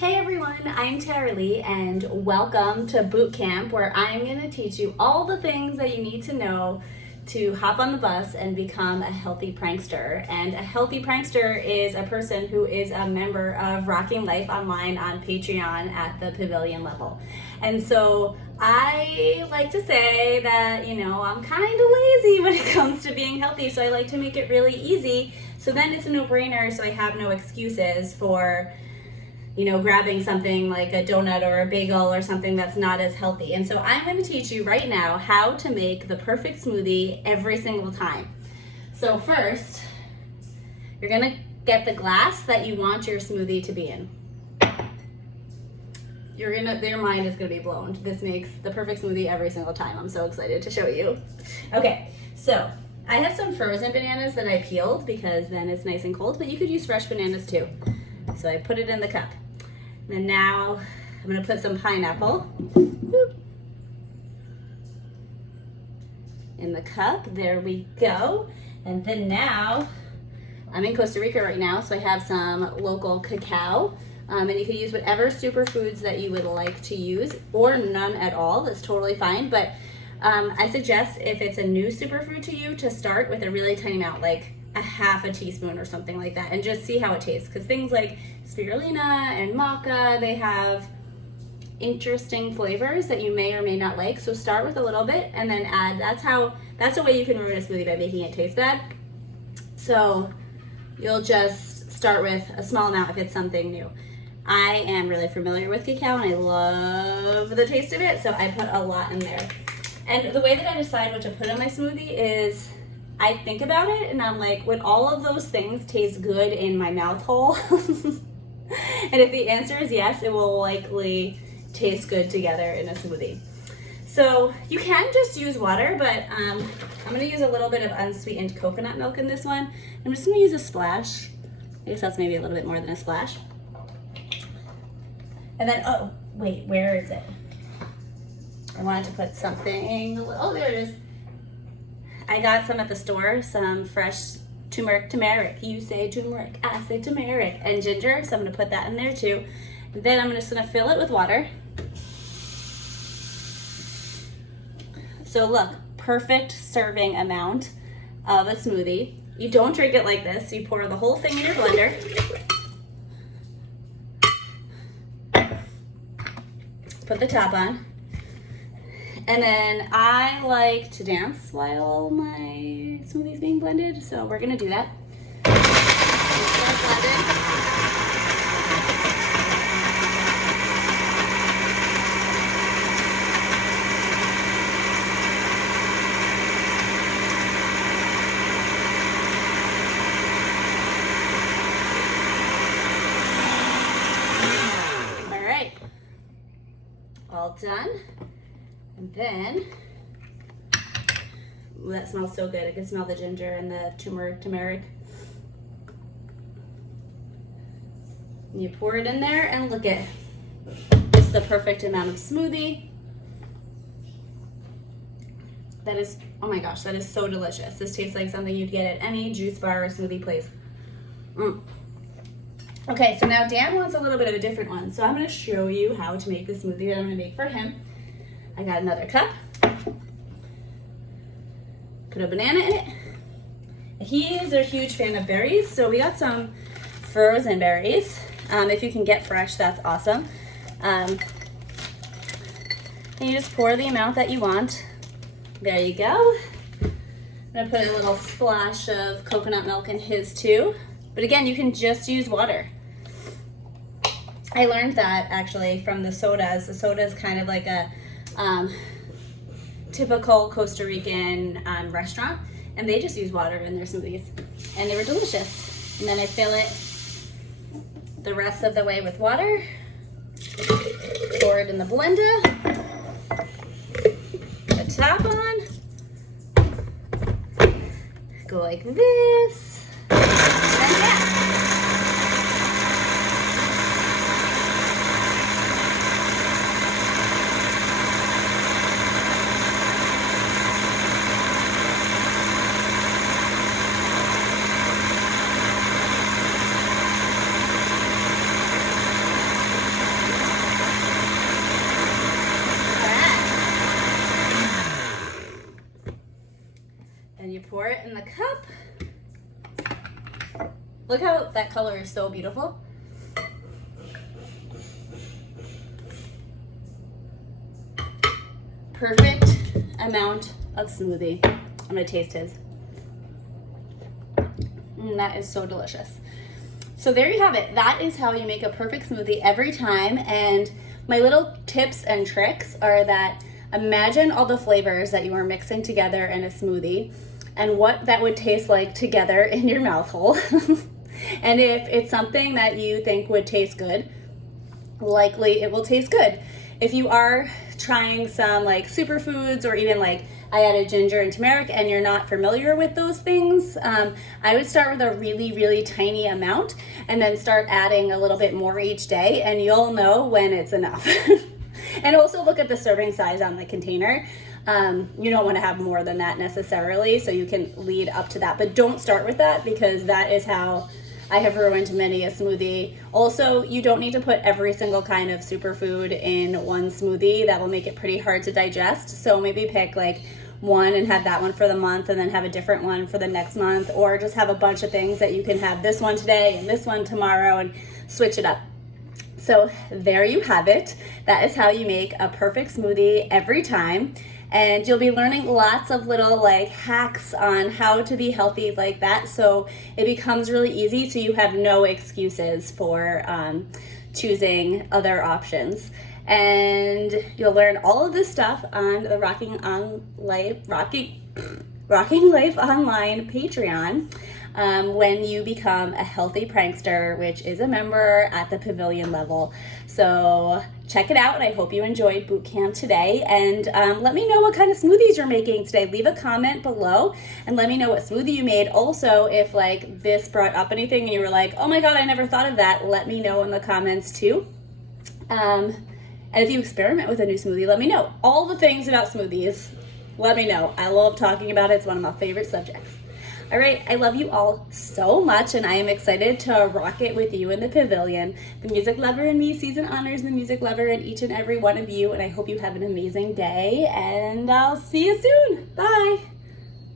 Hey everyone, I'm Tara Lee and welcome to Bootcamp, where I'm going to teach you all the things that you need to know to hop on the bus and become a healthy prankster. And a healthy prankster is a person who is a member of Rocking Life Online on Patreon at the pavilion level. And so I like to say that, I'm kind of lazy when it comes to being healthy, so I like to make it really easy. So then it's a no-brainer, so I have no excuses for grabbing something like a donut or a bagel or something that's not as healthy. And so I'm going to teach you right now how to make the perfect smoothie every single time. So first, you're going to get the glass that you want your smoothie to be in. Your mind is going to be blown. This makes the perfect smoothie every single time. I'm so excited to show you. Okay, so I have some frozen bananas that I peeled because then it's nice and cold, but you could use fresh bananas too. So I put it in the cup. And now I'm going to put some pineapple in the cup. There we go. And then now, I'm in Costa Rica right now, so I have some local cacao. And you can use whatever superfoods that you would like to use, or none at all. That's totally fine. But I suggest, if it's a new superfood to you, to start with a really tiny amount, like a half a teaspoon or something like that, and just see how it tastes. Because things like spirulina and maca, they have interesting flavors that you may or may not like. So start with a little bit and then add. That's a way you can ruin a smoothie, by making it taste bad. So you'll just start with a small amount if it's something new. I am really familiar with cacao and I love the taste of it, so I put a lot in there. And the way that I decide what to put in my smoothie is I think about it and I'm like, would all of those things taste good in my mouth hole? And if the answer is yes, it will likely taste good together in a smoothie. So you can just use water, but I'm gonna use a little bit of unsweetened coconut milk in this one. I'm just gonna use a splash. I guess that's maybe a little bit more than a splash. And then, oh, wait, where is it? I wanted to put something, oh, there it is. I got some at the store, some fresh turmeric. You say turmeric, I say turmeric, and ginger, so I'm gonna put that in there too. And then I'm just gonna fill it with water. So look, perfect serving amount of a smoothie. You don't drink it like this, you pour the whole thing in your blender. Put the top on. And then I like to dance while my smoothie's being blended, so we're gonna do that. Start blending. All right, all done. And then, ooh, that smells so good. I can smell the ginger and the turmeric. And you pour it in there and look at, it's the perfect amount of smoothie. That is, oh my gosh, that is so delicious. This tastes like something you'd get at any juice bar or smoothie place. Okay, so now Dan wants a little bit of a different one. So I'm gonna show you how to make the smoothie that I'm gonna make for him. I got another cup, put a banana in it. He is a huge fan of berries, so we got some frozen berries. If you can get fresh, that's awesome. And you just pour the amount that you want. There you go. I'm gonna put a little splash of coconut milk in his too. But again, you can just use water. I learned that actually from the sodas. The soda is kind of like a typical Costa Rican restaurant, and they just use water in their smoothies, and they were delicious. And then I fill it the rest of the way with water, pour it in the blender, the top on, go like this, and yeah. Look how that color is so beautiful. Perfect amount of smoothie. I'm gonna taste his. That is so delicious. So there you have it. That is how you make a perfect smoothie every time. And my little tips and tricks are that imagine all the flavors that you are mixing together in a smoothie and what that would taste like together in your mouth hole. And if it's something that you think would taste good, likely it will taste good. If you are trying some like superfoods, or even like I added ginger and turmeric and you're not familiar with those things, I would start with a really, really tiny amount and then start adding a little bit more each day, and you'll know when it's enough. And also look at the serving size on the container. You don't want to have more than that necessarily, so you can lead up to that, but don't start with that, because that is how I have ruined many a smoothie. Also, you don't need to put every single kind of superfood in one smoothie. That will make it pretty hard to digest. So maybe pick like one and have that one for the month, and then have a different one for the next month, or just have a bunch of things that you can have this one today and this one tomorrow and switch it up. So there you have it. That is how you make a perfect smoothie every time. And you'll be learning lots of little like hacks on how to be healthy like that, so it becomes really easy, so you have no excuses for choosing other options. And you'll learn all of this stuff on the Rocking Life Online Patreon when you become a healthy prankster, which is a member at the pavilion level. So check it out. I hope you enjoyed boot camp today, and let me know what kind of smoothies you're making today. Leave a comment below and let me know what smoothie you made. Also, if like this brought up anything and you were like, oh my god, I never thought of that, let me know in the comments too. And if you experiment with a new smoothie, let me know. All the things about smoothies, let me know. I love talking about it. It's one of my favorite subjects. All right, I love you all so much, and I am excited to rock it with you in the pavilion. The music lover in me sees and honors the music lover in each and every one of you, and I hope you have an amazing day, and I'll see you soon. Bye.